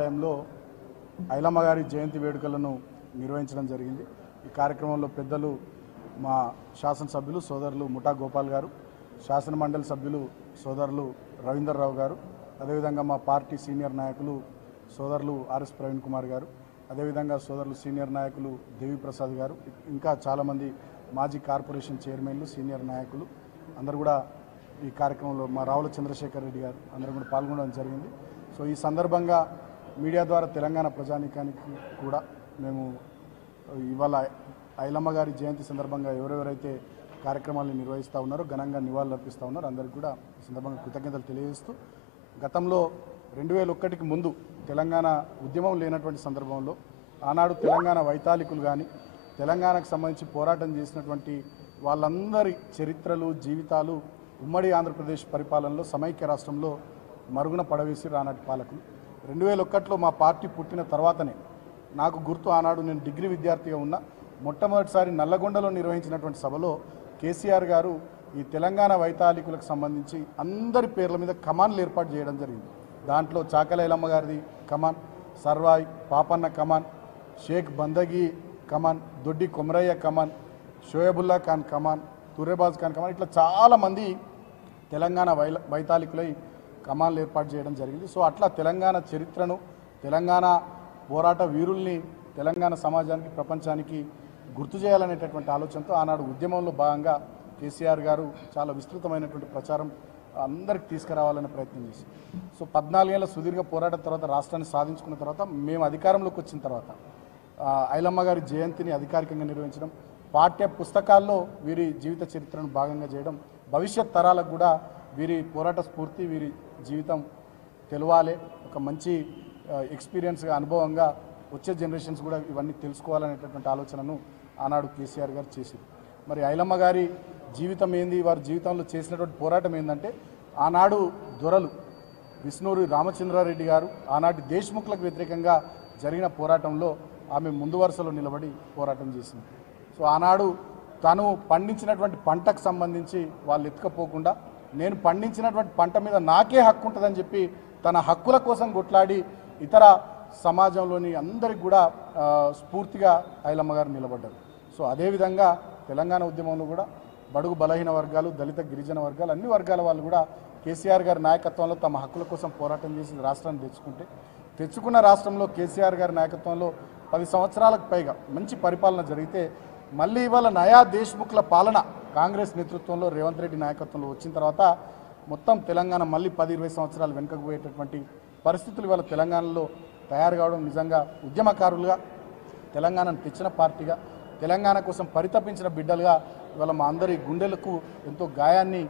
టైంలో ఐలమ్మ గారి జయంతి వేడుకలను నిర్వహించడం జరిగింది. ఈ కార్యక్రమంలో పెద్దలు మా శాసనసభ్యులు సోదరులు ముఠా గోపాల్ గారు, శాసన మండలి సభ్యులు సోదరులు రవీందర్రావు గారు, అదేవిధంగా మా పార్టీ సీనియర్ నాయకులు సోదరులు ఆర్ఎస్ ప్రవీణ్ కుమార్ గారు, అదేవిధంగా సోదరులు సీనియర్ నాయకులు దేవిప్రసాద్ గారు, ఇంకా చాలామంది మాజీ కార్పొరేషన్ చైర్మన్లు సీనియర్ నాయకులు అందరూ కూడా ఈ కార్యక్రమంలో మా రావుల చంద్రశేఖర్ రెడ్డి గారు అందరూ కూడా పాల్గొనడం జరిగింది. సో ఈ సందర్భంగా మీడియా ద్వారా తెలంగాణ ప్రజానీకానికి కూడా మేము ఇవాళ ఐలమ్మ గారి జయంతి సందర్భంగా ఎవరెవరైతే కార్యక్రమాలను నిర్వహిస్తూ ఉన్నారో ఘనంగా నివాళులు అర్పిస్తూ ఉన్నారో అందరికీ కూడా ఈ సందర్భంగా కృతజ్ఞతలు తెలియజేస్తూ, గతంలో 2001కి ముందు తెలంగాణ ఉద్యమం లేనటువంటి సందర్భంలో ఆనాడు తెలంగాణ వైతాళికులు కానీ తెలంగాణకు సంబంధించి పోరాటం చేసినటువంటి వాళ్ళందరి చరిత్రలు జీవితాలు ఉమ్మడి ఆంధ్రప్రదేశ్ పరిపాలనలో సమైక్య రాష్ట్రంలో మరుగున పడవేసి రానాటి పాలకులు. 2001లో మా పార్టీ పుట్టిన తర్వాతనే నాకు గుర్తు, ఆనాడు నేను డిగ్రీ విద్యార్థిగా ఉన్న మొట్టమొదటిసారి నల్లగొండలో నిర్వహించినటువంటి సభలో కేసీఆర్ గారు ఈ తెలంగాణ వైతాళికులకు సంబంధించి అందరి పేర్ల మీద కమాన్లు ఏర్పాటు చేయడం జరిగింది. దాంట్లో చాకల ఐలమ్మ గారిది కమాన్, సర్వాయ్ పాపన్న కమాన్, షేక్ బందగి కమాన్, దొడ్డి కొమరయ్య కమాన్, షోయబుల్లా ఖాన్ కమాన్, తుర్రేబాజ్ ఖాన్ కమాన్, ఇట్లా చాలామంది తెలంగాణ వైతాళికులై కమాన్లు ఏర్పాటు చేయడం జరిగింది. సో అట్లా తెలంగాణ చరిత్రను, తెలంగాణ పోరాట వీరుల్ని తెలంగాణ సమాజానికి ప్రపంచానికి గుర్తు చేయాలనేటటువంటి ఆలోచనతో ఆనాడు ఉద్యమంలో భాగంగా కేసీఆర్ గారు చాలా విస్తృతమైనటువంటి ప్రచారం అందరికి తీసుకురావాలనే ప్రయత్నం చేశారు. సో 14 ఏళ్ల సుదీర్ఘ పోరాటం తర్వాత రాష్ట్రాన్ని సాధించుకున్న తర్వాత మేము అధికారంలోకి వచ్చిన తర్వాత ఐలమ్మ గారి జయంతిని అధికారికంగా నిర్వహించడం, పాఠ్య పుస్తకాల్లో వీరి జీవిత చరిత్రను భాగంగా చేయడం, భవిష్యత్ తరాలకు కూడా వీరి పోరాట స్ఫూర్తి, వీరి జీవితం తెలవాలి, ఒక మంచి ఎక్స్పీరియన్స్గా అనుభవంగా వచ్చే జనరేషన్స్ కూడా ఇవన్నీ తెలుసుకోవాలనేటటువంటి ఆలోచనను ఆనాడు కేసీఆర్ గారు చేశారు. మరి ఐలమ్మ గారి జీవితం ఏంది, వారి జీవితంలో చేసినటువంటి పోరాటం ఏంటంటే, ఆనాడు దొరలు విష్ణూరి రామచంద్రారెడ్డి గారు ఆనాటి దేశ్ముఖ్లకు వ్యతిరేకంగా జరిగిన పోరాటంలో ఆమె ముందు వరుసలో నిలబడి పోరాటం చేసింది. సో ఆనాడు తను పండించినటువంటి పంటకు సంబంధించి వాళ్ళు ఎత్తుకపోకుండా నేను పండించినటువంటి పంట మీద నాకే హక్కు ఉంటుందని చెప్పి తన హక్కుల కోసం కొట్లాడి ఇతర సమాజంలోని అందరికి కూడా స్ఫూర్తిగా ఐలమ్మ గారు నిలబడ్డారు. సో అదేవిధంగా తెలంగాణ ఉద్యమంలో కూడా బడుగు బలహీన వర్గాలు, దళిత గిరిజన వర్గాలు, అన్ని వర్గాల వాళ్ళు కూడా కేసీఆర్ గారి నాయకత్వంలో తమ హక్కుల కోసం పోరాటం చేసి రాష్ట్రాన్ని తెచ్చుకున్న రాష్ట్రంలో కేసీఆర్ గారి నాయకత్వంలో 10 సంవత్సరాలకు పైగా మంచి పరిపాలన జరిగితే, మళ్ళీ ఇవాళ నయా దేశ్ముఖ్ల పాలన కాంగ్రెస్ నేతృత్వంలో రేవంత్ రెడ్డి నాయకత్వంలో వచ్చిన తర్వాత మొత్తం తెలంగాణ మళ్ళీ 10-20 సంవత్సరాలు వెనుకకు పోయేటటువంటి పరిస్థితులు ఇవాళ తెలంగాణలో తయారు కావడం నిజంగా ఉద్యమకారులుగా, తెలంగాణను తెచ్చిన పార్టీగా, తెలంగాణ కోసం పరితపించిన బిడ్డలుగా ఇవాళ మా అందరి గుండెలకు ఎంతో గాయాన్ని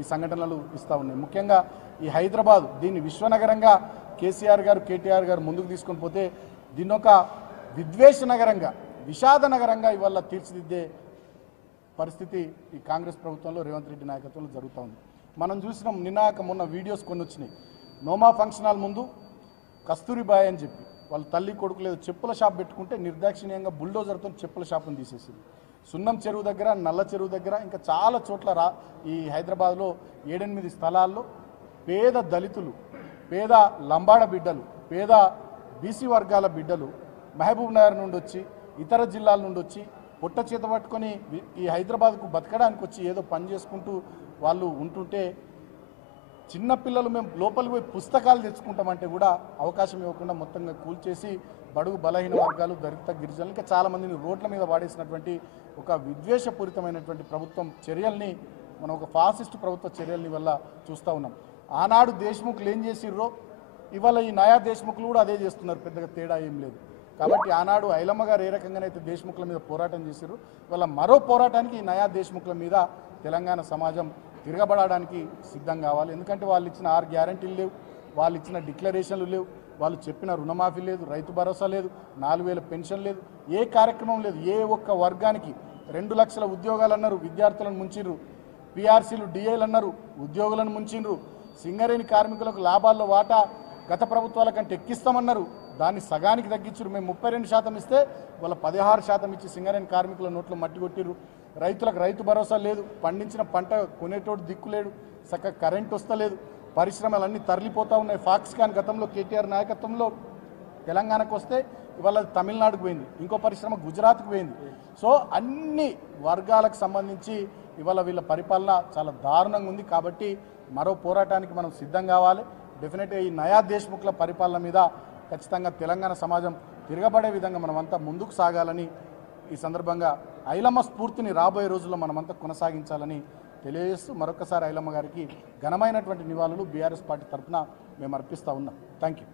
ఈ సంఘటనలు ఇస్తూ ఉన్నాయి. ముఖ్యంగా ఈ హైదరాబాద్ దీన్ని విశ్వనగరంగా కేసీఆర్ గారు, కేటీఆర్ గారు ముందుకు తీసుకొని పోతే దీన్ని ఒక విద్వేష నగరంగా, విషాద నగరంగా ఇవాళ తీర్చిదిద్దే పరిస్థితి ఈ కాంగ్రెస్ ప్రభుత్వంలో రేవంత్ రెడ్డి నాయకత్వంలో జరుగుతూ ఉంది. మనం చూసినాం మొన్న వీడియోస్ కొన్ని వచ్చినాయి. నోమా ఫంక్షన్ హాల్ ముందు కస్తూరిబాయ్ అని చెప్పి వాళ్ళ తల్లి కొడుకు లేదు చెప్పుల షాప్ పెట్టుకుంటే నిర్దాక్షిణ్యంగా బుల్డోజర్తో చెప్పుల షాపును తీసేసింది. సున్నం చెరువు దగ్గర, నల్ల చెరువు దగ్గర, ఇంకా చాలా చోట్ల ఈ హైదరాబాద్లో 7-8 స్థలాల్లో పేద దళితులు, పేద లంబాడ బిడ్డలు, పేద బీసీ వర్గాల బిడ్డలు మహబూబ్ నగర్ నుండి వచ్చి, ఇతర జిల్లాల నుండి వచ్చి పొట్ట చేత పట్టుకొని ఈ హైదరాబాద్కు బతకడానికి వచ్చి ఏదో పని చేసుకుంటూ వాళ్ళు ఉంటుంటే, చిన్నపిల్లలు మేము లోపలికి పోయి పుస్తకాలు తెచ్చుకుంటామంటే కూడా అవకాశం ఇవ్వకుండా మొత్తంగా కూల్చేసి బడుగు బలహీన వర్గాలు, దళిత గిరిజనులు, ఇంకా చాలామందిని రోడ్ల మీద వాడేసినటువంటి ఒక విద్వేషపూరితమైనటువంటి ప్రభుత్వం చర్యల్ని, మనం ఒక ఫాసిస్ట్ ప్రభుత్వ చర్యల్ని వల్ల చూస్తూ ఉన్నాం. ఆనాడు దేశ్ముఖ్లు ఏం చేసిర్రో ఇవాళ ఈ నయా దేశ్ముఖ్లు కూడా అదే చేస్తున్నారు, పెద్దగా తేడా ఏం లేదు. కాబట్టి ఆనాడు ఐలమ్మ గారు ఏ రకంగానైతే దేశ్ముఖ్ల మీద పోరాటం చేశారు, ఇవాళ మరో పోరాటానికి ఈ నయా దేశ్ముఖ్ల మీద తెలంగాణ సమాజం తిరగబడడానికి సిద్ధం కావాలి. ఎందుకంటే వాళ్ళు ఇచ్చిన 6 గ్యారంటీలు లేవు, వాళ్ళు ఇచ్చిన డిక్లరేషన్లు లేవు, వాళ్ళు చెప్పిన రుణమాఫీ లేదు, రైతు భరోసా లేదు, 4000 పెన్షన్ లేదు, ఏ కార్యక్రమం లేదు. ఏ ఒక్క వర్గానికి 2 లక్షల ఉద్యోగాలు అన్నారు, విద్యార్థులను ముంచిండ్రు. పిఆర్సీలు, డిఏలు అన్నారు, ఉద్యోగులను ముంచిండ్రు. సింగరేణి కార్మికులకు లాభాల్లో వాటా గత ప్రభుత్వాల కంటే ఎక్కిస్తామన్నారు, దాన్ని సగానికి తగ్గించారు. మేము 32% ఇస్తే వాళ్ళ 16% ఇచ్చి సింగరేణి కార్మికుల నోట్లో మట్టి కొట్టిర్రు. రైతులకు రైతు భరోసా లేదు, పండించిన పంట కొనేటోడు దిక్కులేడు, చక్కగా కరెంట్ వస్తలేదు, పరిశ్రమలన్నీ తరలిపోతూ ఉన్నాయి. ఫాక్స్కాన్ గతంలో కేటీఆర్ నాయకత్వంలో తెలంగాణకు వస్తే ఇవాళ తమిళనాడుకు పోయింది, ఇంకో పరిశ్రమ గుజరాత్కు పోయింది. సో అన్ని వర్గాలకు సంబంధించి ఇవాళ వీళ్ళ పరిపాలన చాలా దారుణంగా ఉంది. కాబట్టి మరో పోరాటానికి మనం సిద్ధం కావాలి. డెఫినెట్గా ఈ నయా దేశ్ముఖ్ల పరిపాలన మీద ఖచ్చితంగా తెలంగాణ సమాజం తిరగబడే విధంగా మనమంతా ముందుకు సాగాలని ఈ సందర్భంగా ఐలమ్మ స్ఫూర్తిని రాబోయే రోజుల్లో మనమంతా కొనసాగించాలని తెలియజేస్తూ మరొకసారి ఐలమ్మ గారికి ఘనమైనటువంటి నివాళులు బీఆర్ఎస్ పార్టీ తరఫున మేము అర్పిస్తూ ఉన్నాం. Thank you.